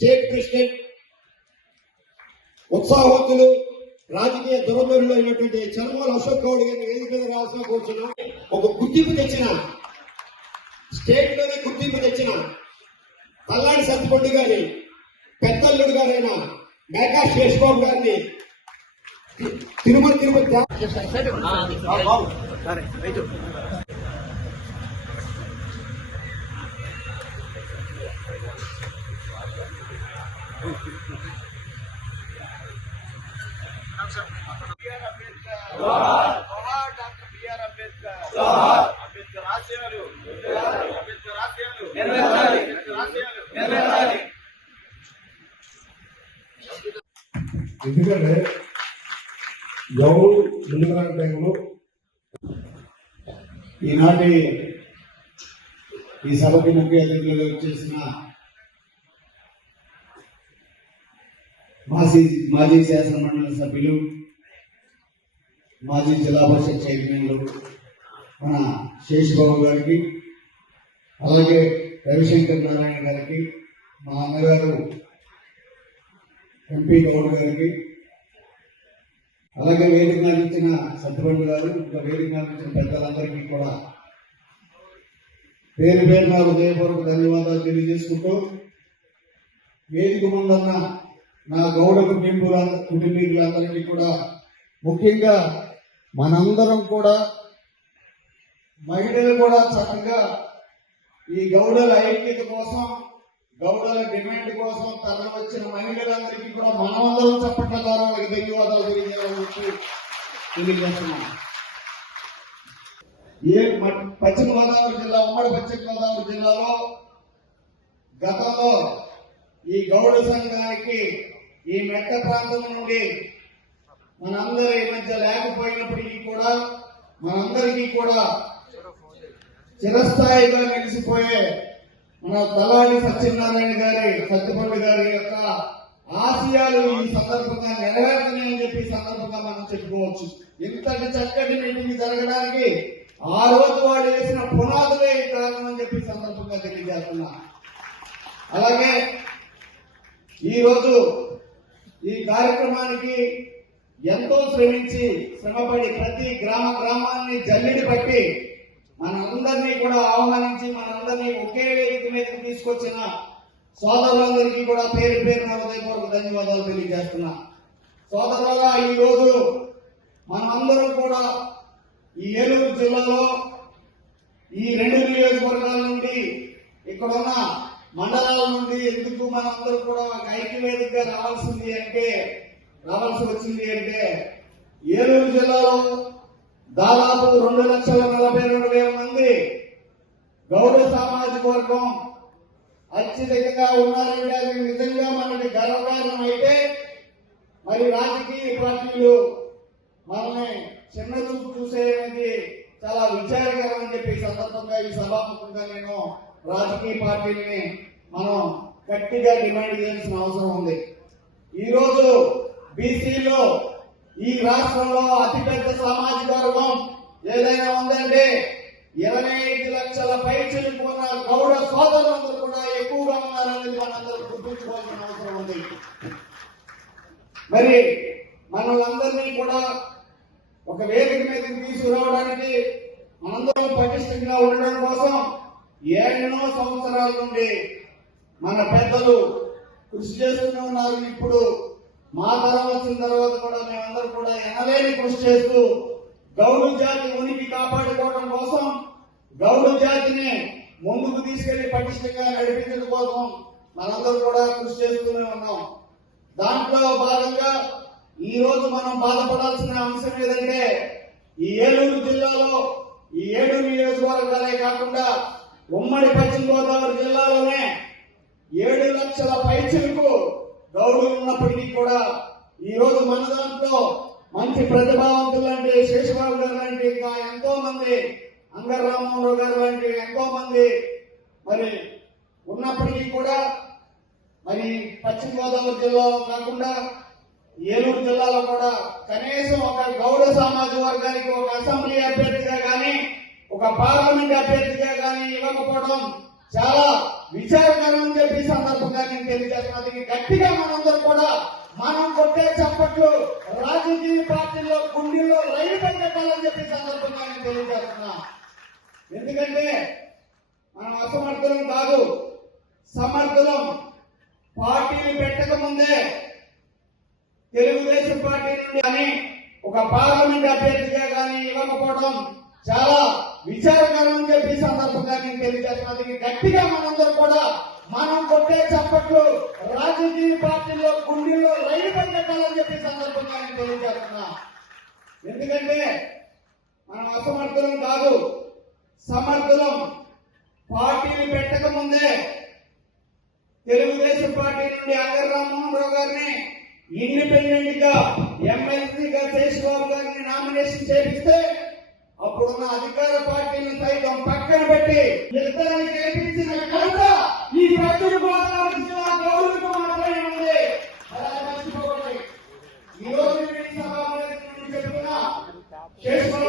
State president ఉత్సాహవంతులు రాజకీయ దురదరులు అయినటువంటి చంద్రబాబు అశోక్ గౌడ్ గారిని వేదిక మీద రాసిన కూర్చున్నాం ఒక గుర్తింపు తెచ్చిన స్టేట్లోనే గుర్తింపు తెచ్చిన పల్లాడి సత్తిపండు గారి పెద్దల్లుడు గారైన మేకా శేషబాబు గారిని తి- తిరుమల తిరుపతి ఎందుకంటే ఎవరు ముందుగా టైంలో ఈనాటి ఈ సభకి ముఖ్య అతిథులుగా వచ్చేసిన మాజీ మాజీ శాసనమండలి సభ్యులు మాజీ జిల్లా పరిషత్ చైర్మన్లు మన శేషబాబు గారికి అలాగే రవిశంకర్ నారాయణ గారికి మా అన్నగారు ఎంపీ గౌడ్ గారికి అలాగే వేదిక ఇచ్చిన సత్యబంధు గారు ఇంకా వేదిక ఇచ్చిన పెద్దలందరికీ కూడా పేరు పేరున హృదయపూర్వక ధన్యవాదాలు తెలియజేసుకుంటూ వేదిక ముందన్న నా గౌడ కుటుంబుల కుటుంబీకులందరికీ కూడా. ముఖ్యంగా మనందరం కూడా మహిళలు కూడా చక్కగా ఈ గౌడల ఐక్యత కోసం గౌడల డిమాండ్ కోసం తరలి వచ్చిన మహిళలందరికీ కూడా మనమందరం చప్పట్ల ద్వారా వారికి ధన్యవాదాలు తెలియజేయాలని తెలియజేస్తున్నాం. ఏ మ- పశ్చిమ గోదావరి జిల్లా ఉమ్మడి పశ్చిమ గోదావరి జిల్లాలో గతంలో ఈ గౌడ సంఘానికి ఈ మెట్ట ప్రాంతం నుండి మనందరి మధ్య లేకపోయినప్పటికీ కూడా మనందరికీ కూడా చిరస్థాయిగా నిలిచిపోయే మన తలాడి సత్యనారాయణ గారి సత్యపల్లి గారి యొక్క ఆశయాలు ఈ సందర్భంగా నెరవేరుతున్నాయని చెప్పి సందర్భంగా మనం చెప్పుకోవచ్చు. ఇంతటి చక్కటి మీటింగ్ జరగడానికి ఆ రోజు వాడు వేసిన పునాదులే కారణం అని చెప్పి సందర్భంగా తెలియజేస్తున్నా. అలాగే ఈ రోజు ఈ కార్యక్రమానికి ఎంతో శ్రమించి శ్రమపడి ప్రతి గ్రామ గ్రామాన్ని జల్లిడి పట్టి మనందరినీ కూడా ఆహ్వానించి మనందరినీ ఒకే వేదిక మీదకి తీసుకొచ్చిన సోదరులందరికీ కూడా పేరు పేరు హృదయపూర్వక ధన్యవాదాలు తెలియజేస్తున్నా. సోదరులుగా ఈ రోజు మనమందరం కూడా ఈ ఏలూరు జిల్లాలో ఈ రెండు నియోజకవర్గాల నుండి ఇక్కడ ఉన్న మండలాల నుండి ఎందుకు మనందరూ కూడా ఒక ఐక్యవేదికగా రావాల్సింది అంటే రావాల్సి వచ్చింది అంటే ఏలూరు జిల్లాలో దాదాపు రెండు లక్షల నలభై రెండు వేల మంది గౌడ సామాజిక వర్గం అత్యధికంగా ఉన్నారంటే అది నిజంగా మనకి గర్వకారణం అయితే మరి రాజకీయ పార్టీలు మనల్ని చిన్న చూపు చూసేది చాలా విచారకరం అని చెప్పి సందర్భంగా ఈ సభాముఖంగా నేను రాజకీయ పార్టీలని మనం గట్టిగా డిమాండ్ చేయాల్సిన అవసరం ఉంది. ఈ రోజు బీసీలో ఈ రాష్ట్రంలో అతిపెద్ద సామాజిక వర్గం ఏదైనా ఉందంటే ఇరవై ఐదు లక్షల పైచలకు ఉన్న గౌడ సోదరులందరూ కూడా ఎక్కువగా ఉన్నారనేది మనందరూ గుర్తుంచుకోవాల్సిన అవసరం ఉంది. మరి మనలందరినీ కూడా ఒక వేదిక మీదకి తీసుకురావడానికి మనందరం పటిష్టంగా ఉండడం కోసం ఎన్నో సంవత్సరాల నుండి మన పెద్దలు కృషి చేస్తూనే ఉన్నారు. ఇప్పుడు మా తరం వచ్చిన తర్వాత కూడా మేమందరూ కూడా ఎనలేని కృషి చేస్తూ గౌడ జాతి ఉనికి కాపాడుకోవడం కోసం గౌడ జాతిని ముందుకు తీసుకెళ్ళి పటిష్టంగా నడిపించడం కోసం మనందరూ కూడా కృషి చేస్తూనే ఉన్నాం. దాంట్లో భాగంగా ఈ రోజు మనం బాధపడాల్సిన అంశం ఏదంటే ఈ ఏలూరు జిల్లాలో ఈ ఏడు నియోజకవర్గాలే కాకుండా ఉమ్మడి పశ్చిమ గోదావరి జిల్లాలోనే ఏడు లక్షల పైచలకు గౌరవం ఉన్నప్పటికీ కూడా ఈ రోజు మన దాంట్లో మంచి ప్రతిభావంతులు లాంటి శేషబాబు గారు లాంటి ఇంకా ఎంతో మంది అంగర్ గారు లాంటి ఎంతో మంది మరి ఉన్నప్పటికీ కూడా మరి పశ్చిమ గోదావరి జిల్లాలో కాకుండా ఏలూరు జిల్లాలో కూడా కనీసం ఒక గౌడ సామాజిక వర్గానికి ఒక అసెంబ్లీ అభ్యర్థిగా కానీ ఒక పార్లమెంట్ అభ్యర్థిగా కానీ ఇవ్వకపోవడం చాలా విచారకరం అని చెప్పి సందర్భంగా నేను తెలియజేస్తున్నాను గట్టిగా మనందరం కూడా మనం కొట్టే చప్పట్లు రాజకీయ పార్టీలో గుండెల్లో రైలు పెట్టాలని చెప్పి సందర్భంగా నేను తెలియజేస్తున్నా. ఎందుకంటే మనం అసమర్థులం కాదు సమర్థులం. పార్టీలు పెట్టక ముందే తెలుగుదేశం పార్టీ నుండి కానీ ఒక పార్లమెంట్ అభ్యర్థిగా కానీ ఇవ్వకపోవడం చాలా విచారకరం అని చెప్పి సందర్భంగా నేను తెలియజేస్తున్నది గట్టిగా మనందరం కూడా మనం కొట్టే చప్పట్లు రాజకీయ పార్టీలో గుండెల్లో రైలు పెట్టాలని చెప్పి సందర్భంగా నేను తెలియజేస్తున్నా. ఎందుకంటే మనం అసమర్థులం కాదు సమర్థులం. పార్టీలు పెట్టక ముందే తెలుగుదేశం పార్టీ నుండి అగర్ రామ్మోహన్ రావు గారిని ఇండిపెండెంట్గా ఎమ్మెల్సీగా శేషబాబు గారిని నామినేషన్ చేపిస్తే అప్పుడున్న అధికార పార్టీని సైతం పక్కన పెట్టి ఇద్దరిని గెలిపించిన ఘనత ఈ పశ్చిమ గోదావరి జిల్లా గౌరవకు మాత్రమే ఉంది అలా మర్చిపోకండి. ఈ రోజు చెప్తున్నా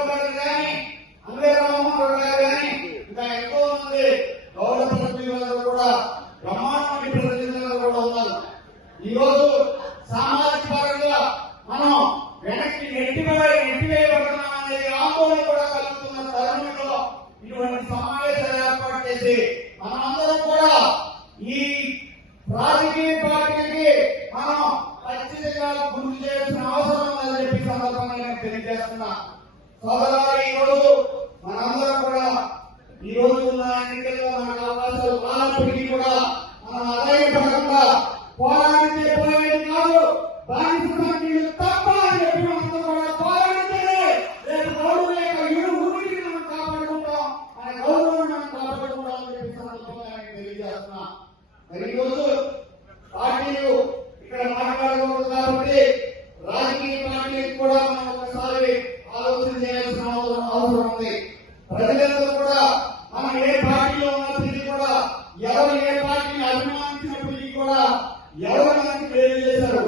గారు కానీ గారు కానీ ఇంకా ఎంతో మంది గౌరవ ప్రతినిధులు కూడా బ్రహ్మాండమైన ప్రతినిధులు కూడా ఉన్నారు. ఈ రోజు సామాజిక పరంగా మనం వెనక్కి నెట్టివే నెట్టివేయబడుతున్నాం అనేది ఆందోళన కూడా కలుగుతున్న తరుణంలో ఇటువంటి సమావేశాలు ఏర్పాటు చేసి మనమందరం కూడా ఈ రాజకీయ పార్టీకి మనం ఖచ్చితంగా గుర్తు చేయాల్సిన అవసరం ఉందని చెప్పి ఈ సందర్భంగా నేను తెలియజేస్తున్నా సోదరులారా ఈ రోజు మనందరం కూడా ఈ రోజు ఉన్న ఎన్నికల్లో మనకు అవకాశాలు రానప్పటికీ కూడా మనం అధైర్యపడకుండా పోరాడితే పోయేది కాదు బానిస పార్టీలు తప్ప అని చెప్పి మనందరం కూడా పోరాడితేనే రేపు గౌరవం యొక్క ఇరు ఊరికి మనం కాపాడుకుంటాం మన గౌరవం మనం కాపాడుకుంటాం అని చెప్పి సందర్భంగా నేను తెలియజేస్తున్నా మరి ఈ రోజు పార్టీలు ఇక్కడ మాట్లాడకూడదు కాబట్టి రాజకీయ పార్టీలకు కూడా మనం ఒకసారి ఆలోచన చేయాల్సిన అవసరం అవసరం ఉంది ప్రజలందరూ కూడా మనం ఏ పార్టీలో ఉన్నప్పటికీ కూడా ఎవరు ఏ పార్టీని అభిమానించినప్పటికీ కూడా ఎవరు మనకి మేలు చేశారు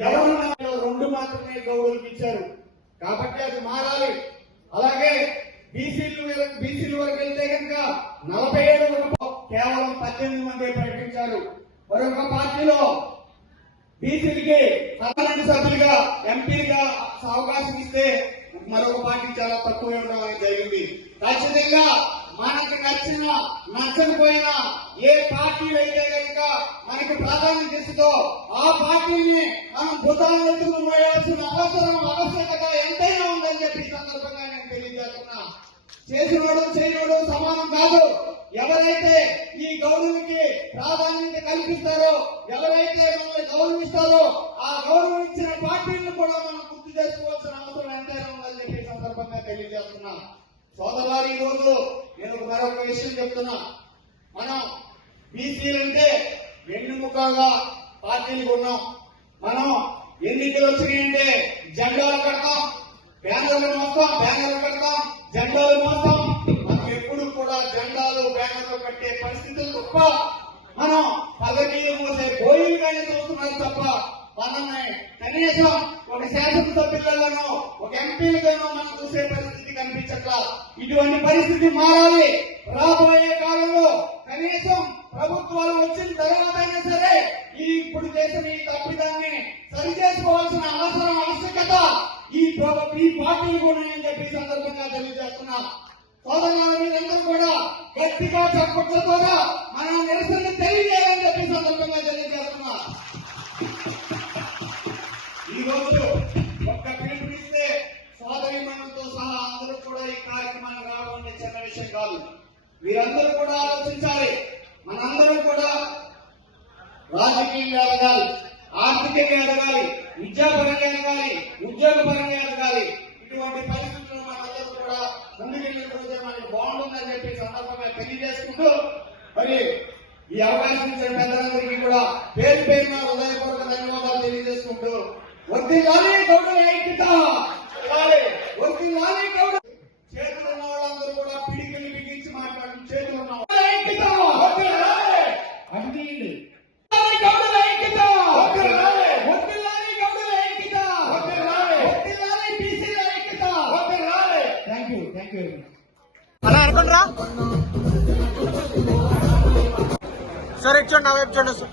ఎవరు మనకు రెండు మాత్రమే గౌరవం ఇచ్చారు కాబట్టి అది మారాలి అలాగే బీసీలు బీసీల వరకు వెళ్తే కనుక నలభై ఏడు కేవలం పద్దెనిమిది మంది ప్రకటించారు మరొక పార్టీలో బీసీలకి పార్లమెంట్ సభ్యులుగా ఎంపీలుగా అవకాశం ఇస్తే మరొక పార్టీ చాలా తక్కువ ఉండడం అనేది జరిగింది. ఖచ్చితంగా మనకు నచ్చిన నచ్చకపోయిన ఏ పార్టీలు అయితే కనుక మనకి ప్రాధాన్యత ఇస్తుందో ఆ పార్టీని మనం భూతాన్ని ఎత్తుకుని పోయాల్సిన అవసరం ఆవశ్యకత ఎంతైనా ఉందని చెప్పి ఈ సందర్భంగా నేను తెలియజేస్తున్నా. చేసినోడు చేయనోడు సమానం కాదు. ఎవరైతే ఈ గౌరవానికి ప్రాధాన్యత కల్పిస్తారో ఎవరైతే మనల్ని గౌరవిస్తారో ఆ గౌరవం ఇచ్చిన పార్టీలను కూడా మనం గుర్తు చేసుకోవాల్సిన అవసరం ఎంతైనా ఉందని చెప్పి సందర్భంగా తెలియజేస్తున్నా. సోదరులారు ఈ రోజు నేను మరొక విషయం చెప్తున్నా. మనం బీసీలంటే వెన్నుముకగా పార్టీలకు ఉన్నాం. మనం ఎన్నికలు వచ్చినాయంటే జెండాలు కడతాం బ్యానర్లు మోస్తాం బ్యానర్లు కడతాం జెండాలు మోస్తాం. జెండాలు కట్టే పరిస్థితులు తప్ప మనం పదవీలు మోసే బోయిలు కానీ చూస్తున్నారు తప్ప మనల్ని కనీసం ఒక శాసనసభ్యులను ఒక ఎంపీలుగానో మనం చూసే పరిస్థితి కనిపించట్లా. ఇటువంటి పరిస్థితి మారాలి. రాబోయే కాలంలో కనీసం ప్రభుత్వాలు వచ్చిన తర్వాత అయినా సరే ఈ ఇప్పుడు చేసిన ఈ తప్పిదాన్ని సరిచేసుకోవాల్సిన అవసరం ఆవశ్యకత ఈ ఈ పార్టీలు కూడా నేను చెప్పి సందర్భంగా తెలియజేస్తున్నా. సోదరులు మీరందరూ కూడా గట్టిగా చప్పట్ల ద్వారా మనం నిరసన తెలియజేయాలని చెప్పి ఈ సందర్భంగా తెలియజేస్తున్నా. ఈ రోజు ఒక్క పిలుపునిస్తే సోదరి మనంతో సహా అందరూ కూడా ఈ కార్యక్రమానికి రావడం అనేది చిన్న విషయం కాదు. మీరందరూ కూడా ఆలోచించాలి. మనందరం కూడా రాజకీయంగా ఎదగాలి ఆర్థికంగా ఎదగాలి విద్యాపరంగా ఎదగాలి ఉద్యోగ పరంగా ఎదగాలి. ఇటువంటి పరిస్థితుల్లో మనందరూ కూడా ముందుకెళ్ళిపోతే మనకి బాగుంటుందని చెప్పి సందర్భంగా తెలియజేసుకుంటూ మరి ఈ అవకాశం ఇచ్చిన పెద్దలందరికీ కూడా పేరు పేరున హృదయపూర్వక ధన్యవాదాలు తెలియజేసుకుంటూ వద్దు కానీ గౌడ ఐక్యత కానీ గౌడ అలా అనుకోండి రా సార్ ఇటు చూడండి నా వైపు చూడండి sir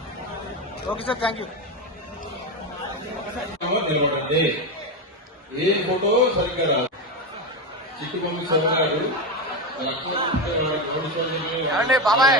okay sir thank you నిలబడండి ఏ ఫోటో సరిగ్గా రాదు. చిట్టుబొమ్మ శివగారు ఏమండి బాబాయ్.